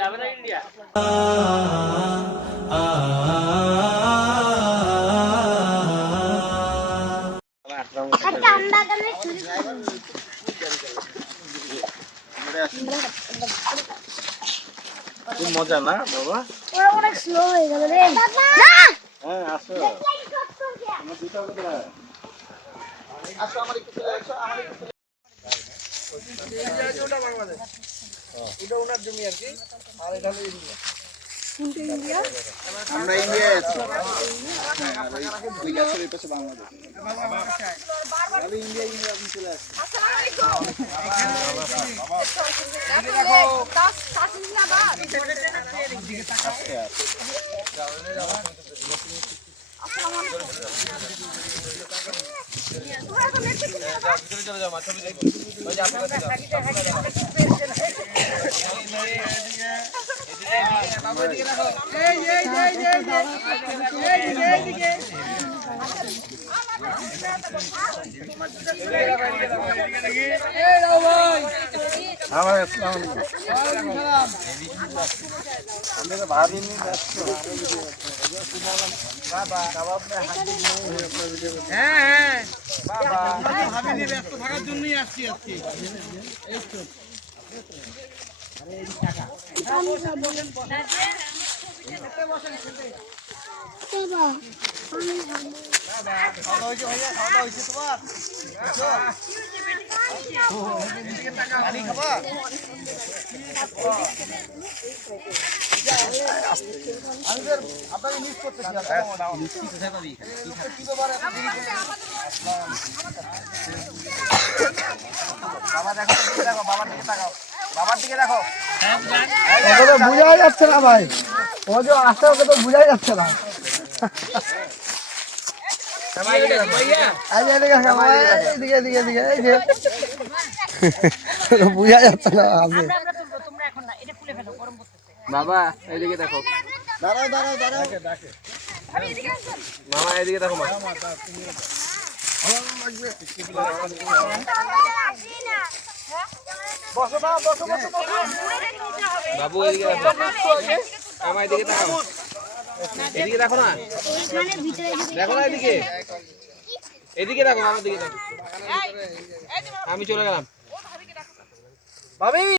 যাবে না ইন্ডিয়া। খুব মজা না বাবা? ওরা অনেক স্লো হয়ে গেল রে বাবা। হ্যাঁ আসো। আমার দুটো কোথায়? আসো আমার একটু চলে আসো, আমার একটু চলে। ওটা বাংলাদেশ। এটা ওনার জমি আর কি। আর এটা হলো ইন্ডিয়া। কোনটা ইন্ডিয়া? আমরা ইন্ডিয়া আছি। ওই গাছের এই পাশে বাংলাদেশ। তাহলে ইন্ডিয়া আপনি চলে আসুন। আসসালামু আলাইকুম। ব্যস্ত থাকার জন্যই আসছি আজকে। আপনাকে মিস করতেছি। বাবা দেখো, দেখো বাবার দিকে তাকাও, বাবার দিকে দেখো। ওকে তো বোঝাই যাচ্ছে না ভাই, ও যে আসছে ওকে তো বোঝাই যাচ্ছে না। বোঝা যাচ্ছে না বাবা এইদিকে দেখো, দাঁড়াও দাঁড়াও দাঁড়াও, মামা এইদিকে দেখো। বাবু এদিকে দেখো, আমার এদিকে তাকাও, এদিকে দেখো না, দেখো না এদিকে, এদিকে দেখো, আমার দিকে দেখো। আমি চলে গেলাম ভাবি।